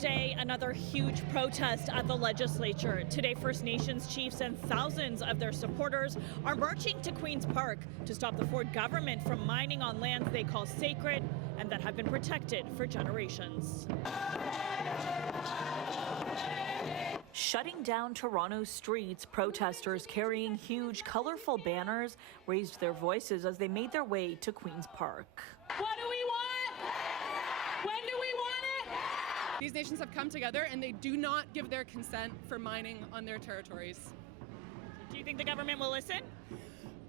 day, another huge protest at the legislature. Today, First Nations chiefs and thousands of their supporters are marching to Queen's Park to stop the Ford government from mining on lands they call sacred and that have been protected for generations. Shutting down Toronto's streets, protesters carrying huge, colorful banners raised their voices as they made their way to Queen's Park. What do we want? When do we want it? These nations have come together and they do not give their consent for mining on their territories. Do you think the government will listen?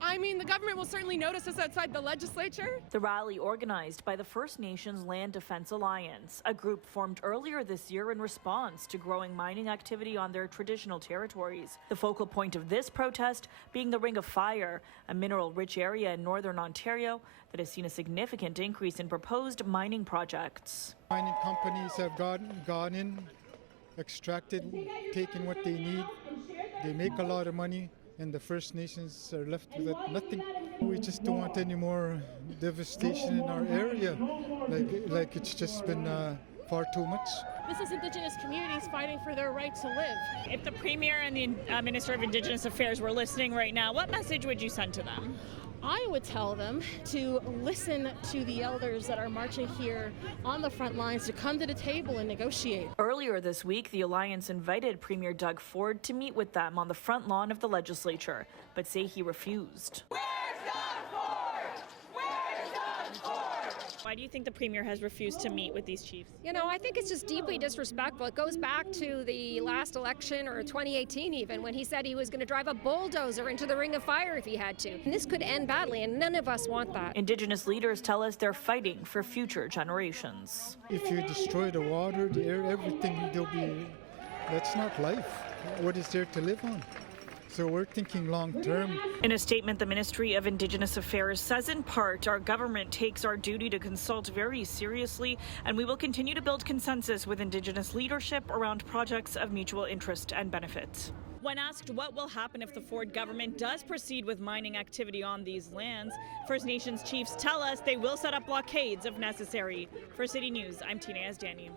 I mean, the government will certainly notice us outside the legislature. The rally, organized by the First Nations Land Defense Alliance, a group formed earlier this year in response to growing mining activity on their traditional territories. The focal point of this protest being the Ring of Fire, a mineral-rich area in northern Ontario that has seen a significant increase in proposed mining projects. Mining companies have gone in, extracted, taken what they need. They make a lot of money, and the First Nations are left with nothing. We just don't want any more devastation in our area. Like it's just been far too much. This is Indigenous communities fighting for their right to live. If the Premier and the Minister of Indigenous Affairs were listening right now, what message would you send to them? I would tell them to listen to the elders that are marching here on the front lines to come to the table and negotiate. Earlier this week, the Alliance invited Premier Doug Ford to meet with them on the front lawn of the legislature, but say he refused. Why do you think the Premier has refused to meet with these chiefs? You know, I think it's just deeply disrespectful. It goes back to the last election, or 2018 even, when he said he was going to drive a bulldozer into the Ring of Fire if he had to. And this could end badly, and none of us want that. Indigenous leaders tell us they're fighting for future generations. If you destroy the water, the air, everything, that's not life. What is there to live on? So we're thinking long term. In a statement, the Ministry of Indigenous Affairs says in part, our government takes our duty to consult very seriously, and we will continue to build consensus with Indigenous leadership around projects of mutual interest and benefit. When asked what will happen if the Ford government does proceed with mining activity on these lands, First Nations chiefs tell us they will set up blockades if necessary. For City News, I'm Yazdani.